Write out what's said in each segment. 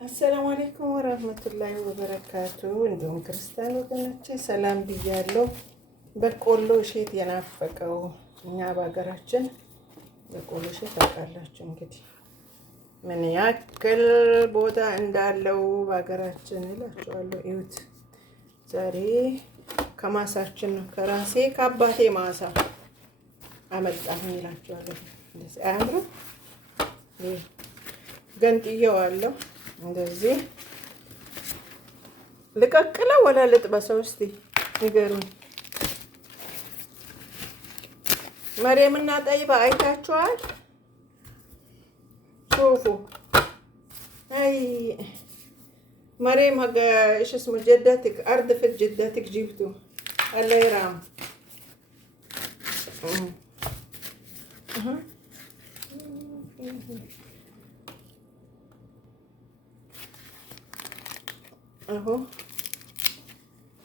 አሰላሙ አለይኩም ወራህመቱላሂ ወበረካቱ። እንዲሁም ክርስቲያን ወገኖቼ ሰላም ብያለሁ። በቆሎ እሸት የናፈቀው እኛ በሀገራችን በቆሎ እሸት ታውቃላችሁ እንግዲህ ምን ያክል ቦታ እንዳለው በሀገራችን እላችኋለሁ። እዩት። ዛሬ ከማሳችን ነው ከራሴ ከአባቴ ማሳ አመጣሁኝ እላችኋለሁ። እንደዚህ አያምርም? ገንጥዬዋለሁ። እንደዚህ ልቀቅለው ወላ ልጥበሰው? እስቲ ንገሩኝ። መሬምና ጠይባ አይታችኋል? ሹፉ አይ مريم هجا ايش اسمه جدتك ارض في جدتك جبته الله يرحم اهو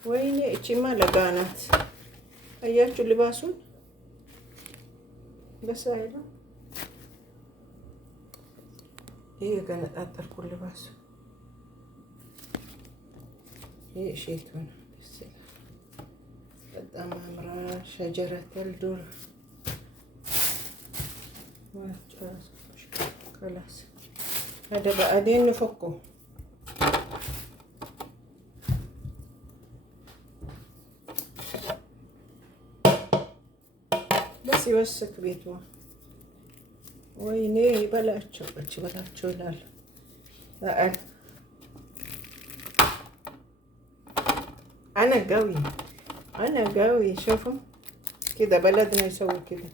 ወይኔ እቺማ ለጋናት አያችሁ ልባሱን ደስ አይልም? ይሄ ገነጣጠልኩ ልባሱ ይሄ እሸቱ ነው። በጣም አምራ ሸጀረተል ዱር خلاص هذا بعدين نفكه بس يوسك بيته ويني بلاቸው ይላል أنا قوي شوفوا كده بلدنا يسوي كده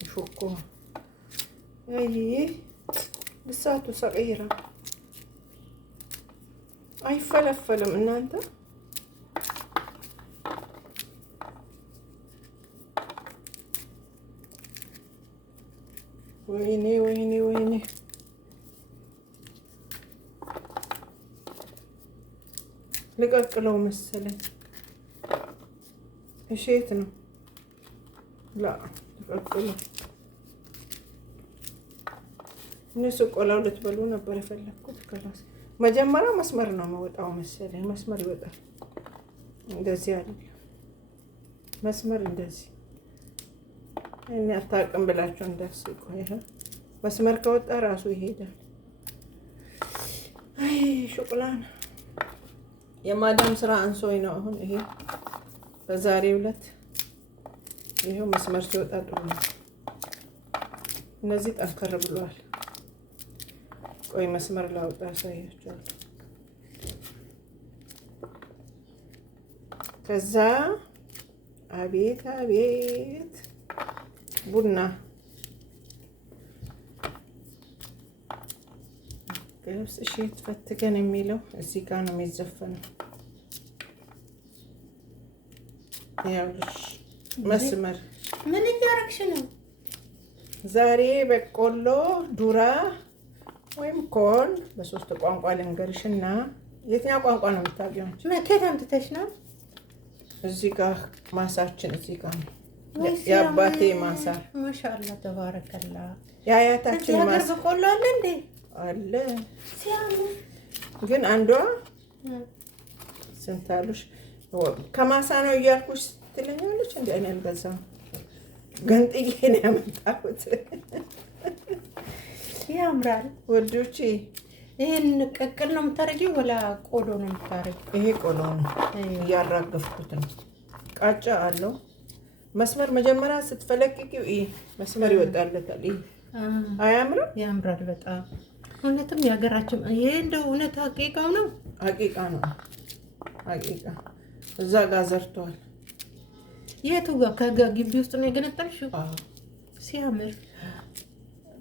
يفكوها أي لساته صغيرة أي فلفل من أنت ويني ልቀቅለው መሰለኝ እሸት ነው። ላ ልቀቅለው። እነሱ ቆላው ልትበሉ ነበር የፈለኩት። ከላስ መጀመሪያ መስመር ነው መወጣው መሰለኝ። መስመር ይወጣል እንደዚህ አይደል? መስመር እንደዚህ እኔ አታውቅም ብላችሁ እንዳትስቁ። ይሄ መስመር ከወጣ ራሱ ይሄዳል። አይ ሹቅላን የማዳም ስራ አንሶኝ ነው አሁን። ይሄ በዛሬው ዕለት ይሄው መስመር ሲወጣ ጥሩ ነው። እነዚህ ጠንከር ብለዋል። ቆይ መስመር ላውጣ አሳያችኋለሁ። ከዛ አቤት ቡና ገብስ እሸት ፈትገን የሚለው እዚህ ጋር ነው የሚዘፈነው። ያውልሽ መስመር ምን እያደረግሽ ነው? ዛሬ በቆሎ ዱራ ወይም ኮን በሶስት ቋንቋ ልንገርሽና የትኛው ቋንቋ ነው የምታውቂው? ከየት አምጥተሽ ነው? እዚህ ጋር ማሳችን እዚህ ጋር ነው የአባቴ ማሳ። ማሻአላ ተባረከላ። የአያታችን ማሳ በቆሎ አለ እንዴ? አለ። ሲያምር ግን አንዷ ስንት አሉሽ? ከማሳ ነው እያልኩሽ ትለኛለች። እንደ እኔ አልገዛም ገንጥዬ ነው ያመጣሁት። ያምራል ወዶቼ። ይሄን ቅቅል ነው የምታረጊው ወላ ቆሎ ነው የምታረጊው? ይሄ ቆሎ ነው እያራገፍኩት ነው። ቃጫ አለው መስመር። መጀመሪያ ስትፈለቅቂው ይሄ መስመር ይወጣለታል። ይሄ አያምርም? ያምራል በጣም እውነትም የሀገራችን። ይሄ እንደው እውነት ሀቂቃው ነው። ሀቂቃ ነው ሀቂቃ። እዛ ጋር ዘርቷል። የቱ ጋር? ከግቢ ውስጥ ነው የገነጠልሽው? ሲያምር።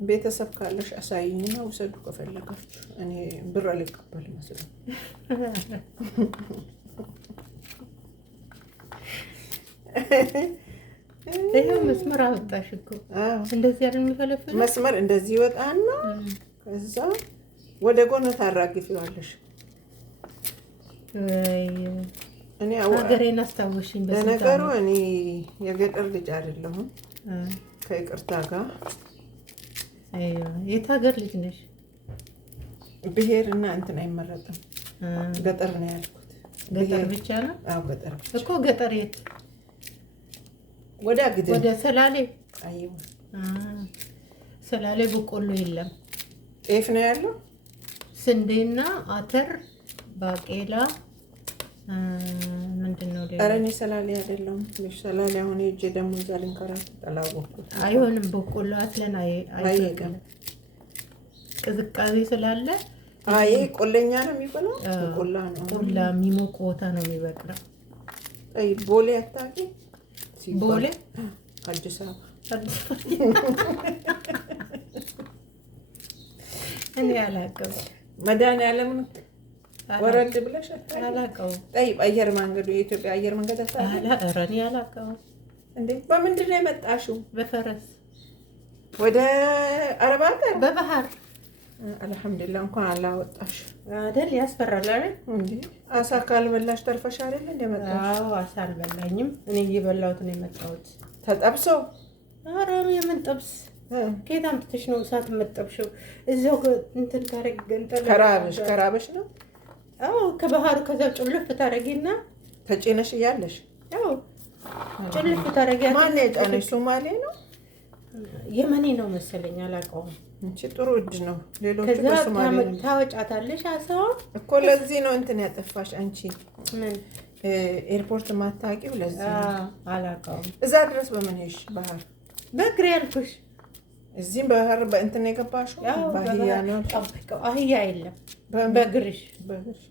ቤተሰብ ካለሽ አሳይኝና ውሰዱ ከፈለጋችሁ። እኔ ብር አልቀበል መስሎኝ። ይሄው መስመር አወጣሽ እኮ። እንደዚህ አይደል የሚፈለፈለው? መስመር እንደዚህ ይወጣና ከዛ ወደ ጎን ታራግፊዋለሽ። እኔ ሀገሬን አስታወሽኝ። በነገሩ እኔ የገጠር ልጅ አይደለሁም ከይቅርታ ጋር የት ሀገር ልጅ ነሽ? ብሄር እና እንትን አይመረጥም። ገጠር ነው ያልኩት። ገጠር ብቻ ነው? አዎ ገጠር እኮ። ገጠር የት? ወደ አግድም ወደ ሰላሌ። አይው ሰላሌ በቆሎ የለም፣ ጤፍ ነው ያለው። ስንዴና አተር፣ ባቄላ ምንድን ነው ሌላ? ኧረ እኔ ሰላሌ አይደለሁም። ሰላሌ አሁን ሂጅ ደግሞ እዛ ልንከራት አላወቅኩት። አይሆንም። በቆሎ አትለን አይገም ቅዝቃዜ ስላለ። አይ ቆለኛ ነው የሚበላው። ቆላ ነው። ቆላ የሚሞቅ ቦታ ነው የሚበቅለው። አይ ቦሌ አታውቂ? ቦሌ አዲስ አበባ እኔ አላውቅም። መድኃኒዓለም ወረድ ብለሽ አላውቀውም። ጠይብ አየር መንገዱ የኢትዮጵያ አየር መንገድ ኧረ እኔ አላውቀውም። እንዴ በምንድን ነው የመጣሽው? በፈረስ ወደ አረብ ሀገር? በባህር። አልሐምዱሊላህ እንኳን አላወጣሽ አይደል? ያስፈራል አይደል? እንዴ አሳ ካልበላሽ ተርፈሽ አይደል እንደ መጣሽ? አዎ አሳ አልበላኝም። እኔ እየበላሁት ነው የመጣሁት። ተጠብሶ? ኧረ የምን ጥብስ? ከየት አምጥተሽ ነው እሳት የምትጠብሽው? እዛው እንትን ታረግ ገንጠል። ከራበሽ ነው? አዎ ከባህሩ ከዛ ጭልፍ ታረጊና ተጭነሽ እያለሽ? አዎ ጭልፍ ታረጊያለሽ። ማን የጫነሽ? ሶማሌ ነው የመኔ ነው መሰለኝ፣ አላውቀውም። እንቺ ጥሩ እድ ነው። ሌሎቹ ከዛ በሶማሌ ነው ታወጫታለሽ አሳውን እኮ። ለዚህ ነው እንትን ያጠፋሽ አንቺ ምን ኤርፖርት ማታውቂው። ለዚህ አላውቀውም። እዛ ድረስ በምን ሄድሽ? ባህር በእግሬ ያልኩሽ። እዚህም ባህር በእንትን የገባሽው? ባህያ ነው። አህያ የለም። በእግርሽ በእግርሽ።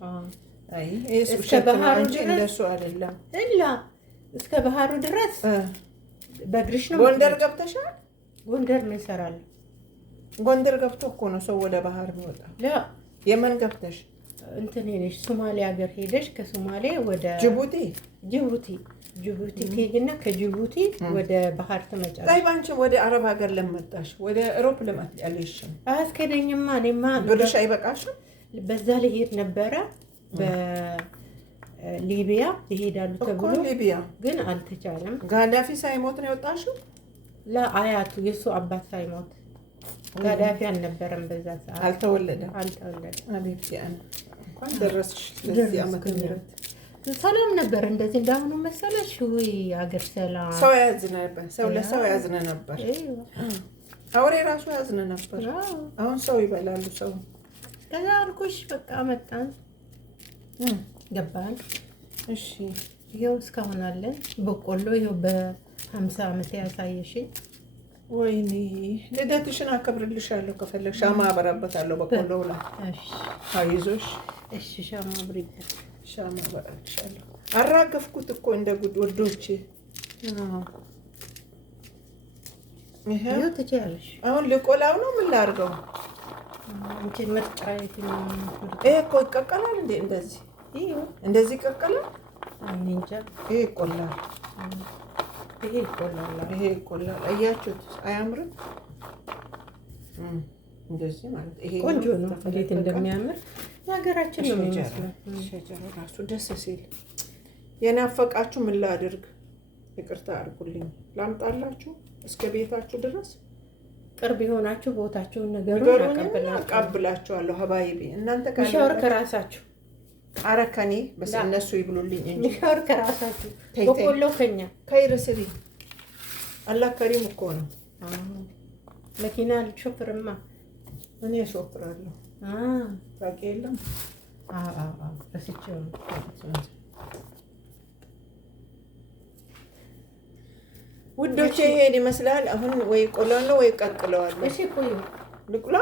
አይ እስከ ባህሩ እንጂ እንደሱ አይደለም። እላ እስከ ባህሩ ድረስ በእግርሽ ነው። ጎንደር ገብተሻል? ጎንደር ምን ይሰራል? ጎንደር ገብቶ እኮ ነው ሰው ወደ ባህር የሚወጣው። የመን ገብተሽ እንትን ሄደሽ ሶማሌ ሀገር ሄደሽ ከሶማሌ ወደ ጅቡቲ ትሄጂና ከጅቡቲ ወደ ባህር ትመጫለሽ። ጣይ ባንቺ ወደ አረብ ሀገር ለመጣሽ ወደ አውሮፕ ለማትያለሽ አያስኬደኝማ። እኔማ ብርሽ አይበቃሽም? በዛ ልሄድ ነበረ። በሊቢያ ይሄዳሉ ተብሎ ሊቢያ ግን አልተቻለም። ጋዳፊ ሳይሞት ነው የወጣሽው? ለአያቱ የእሱ አባት ሳይሞት ጋዳፊ አልነበረም በዛ ሰዓት። አልተወለደም። አቤት ያን እንኳን ደረስሽ ለዚህ ዓመተ ምህረት። ሰላም ነበር። እንደዚህ እንዳሁኑ መሰለሽ ወይ? ሀገር ሰላም። ሰው ያዝነ ነበር። ሰው ለሰው ያዝነ ነበር። አውሬ ራሱ ያዝነ ነበር። አሁን ሰው ይበላሉ ሰው። ከዛ አልኩሽ በቃ መጣን ገባን። እሺ ይኸው እስካሁን አለን። በቆሎ ይኸው በ50 ዓመት ያሳየሽኝ። ወይኔ ልደትሽን አከብርልሻለሁ። ከፈለግሽ ሻማ አበራበታለሁ በቆሎው ላይ። እሺ አይዞሽ። እሺ ሻማ አብሪበት። ሻማ አበራልሻለሁ። አራገፍኩት እኮ እንደ ጉድ ወዶቼ። ይኸው ትችያለሽ። አሁን ልቆላው ነው ምን ላድርገው? አንቺ ምርጫ የትኛው? ይሄ እኮ ይቀቀላል እንዴ? እንደዚህ እንደዚህ ይቀቀላል? እኔ እንጃ። ይሄ ይቆላል። ይሄ ይቆላል። ይሄ ይቆላል። አያችሁት? አያምርም? እንደዚህ ማለት ይሄ ቆንጆ ነው። እንዴት እንደሚያምር የሀገራችን ነው የሚመስለው። ሸጀሮ ራሱ ደስ ሲል የናፈቃችሁ ምን ላድርግ? ይቅርታ አድርጉልኝ። ላምጣላችሁ እስከ ቤታችሁ ድረስ? ቅርብ የሆናችሁ ቦታችሁን ነገሩን አቀብላችኋለሁ። ሀባይቢ እናንተ ሻወር ከራሳችሁ አረከኔ በስ እነሱ ይብሉልኝ እንጂ ሻወር ከራሳችሁ በቆሎ ከኛ ከይርስሪ አላህ ከሪም እኮ ነው። መኪና ልሾፍርማ እኔ እሾፍራለሁ። ታውቂ የለም ረስቼው ውዶቼ ይሄን ይመስላል። አሁን ወይ ቆላለሁ ወይ ቀቅለዋለሁ። እሺ ቆዩ ልቁላ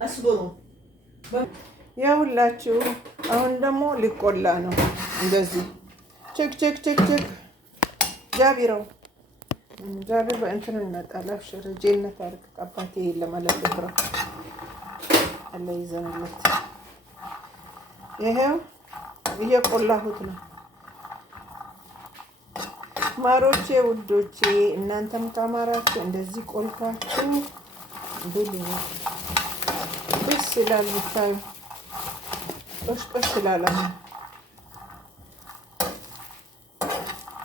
አስብሩ ያውላችሁ። አሁን ደግሞ ሊቆላ ነው። እንደዚህ ቼክ ቼክ ቼክ ቼክ ጃቢራው ጃቢር በእንትን ይመጣል። አብሽር ጄነት አርክ አባቴ ለማለት ፍራ አለ ይዘንለት። ይሄው እየቆላሁት ነው ማሮቼ ውዶቼ። እናንተም ካማራችሁ እንደዚህ ቆልታችሁ ብሉ። ደስ ይላል ብታዩ። ቆሽቆሽ ይላል።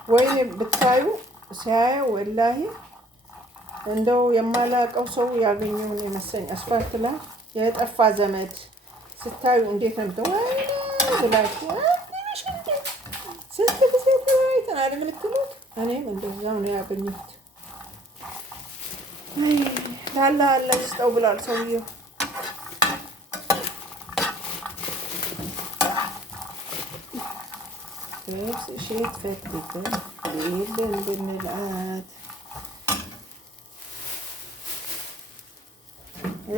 ወይኔ ብታዩ ሲያየው ወላሂ እንደው የማላውቀው ሰው ያገኘውን የመሰለኝ አስፋልት ላይ የጠፋ ዘመድ ስታዩ እንዴት ነው ብላችሁ ስንት ጊዜ ተወያይተን አይደል የምትሉት? እኔም እንደዛው ነው ያገኘሁት። ላላ አላ ይስጠው ብሏል ሰውየው። ልብስ እሸት ፈትተን የለን ብንላት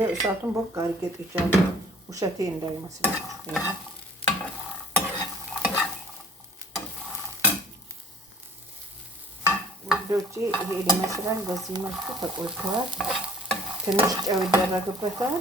እሳቱን ቦክ አድርጌ ጥጃለሁ። ውሸቴ እንዳይመስላችሁ። ውዶቼ ይሄ ይመስላል። በዚህ መልኩ ተቆልተዋል። ትንሽ ጨው ይደረግበታል።